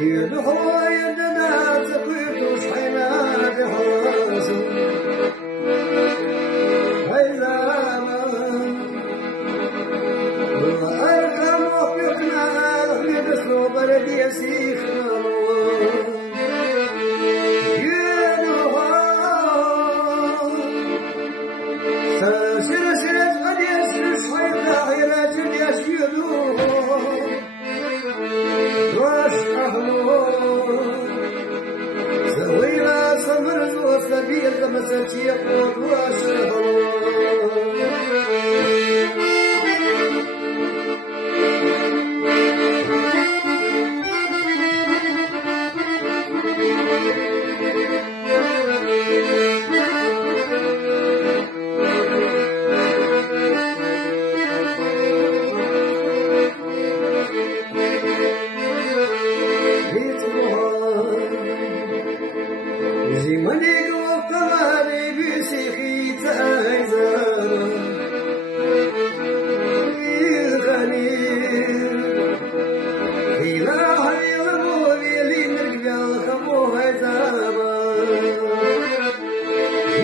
يدحو يدنا زكيت شحينا بحاسم هيلا أركم وفقنا لبسوا برد يسيخنا سلسلة غد يسرس حيث عيلات يسيدون واش أهلون سوينا سمرز وسبيل مساتي قوت واش أهلون زمني وقمري بسيخي تأيزان غني إله يغموني لي نرجع خموها زمان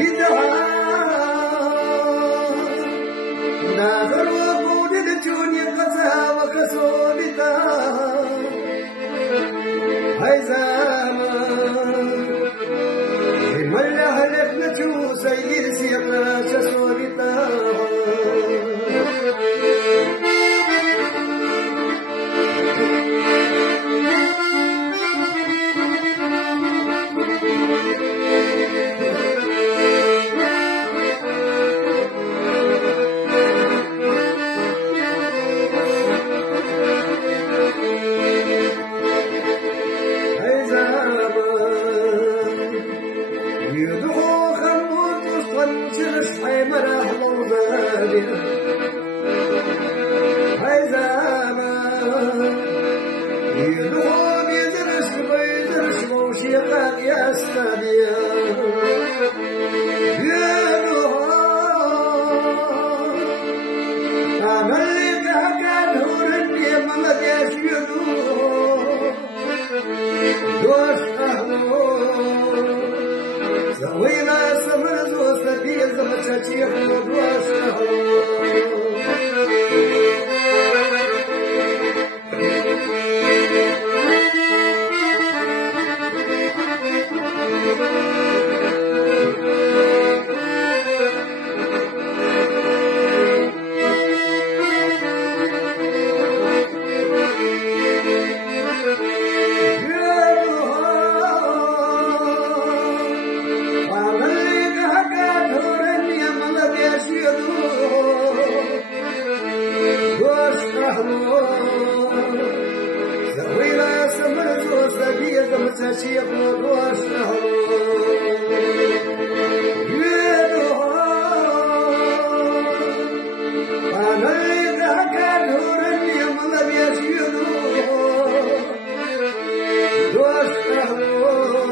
يدعى ناظر وقود التوني قزا وخسوني هاي زمان ولا هلك نجو سيد سيقنا شسوريتا يدعو خموت وصنجرش حيمر أحلو ذالي هاي زمان يدعو بيدرش بيدرش موشيقا يا استبيا يدعو عمل لي كهكان هورني ممد يشيدو دوش أهلو زوينا سمرز وسبيل زمشاتي خود واسهو زوينا سمرز وسبيل زمشاتي خود واسهو دوش أهلو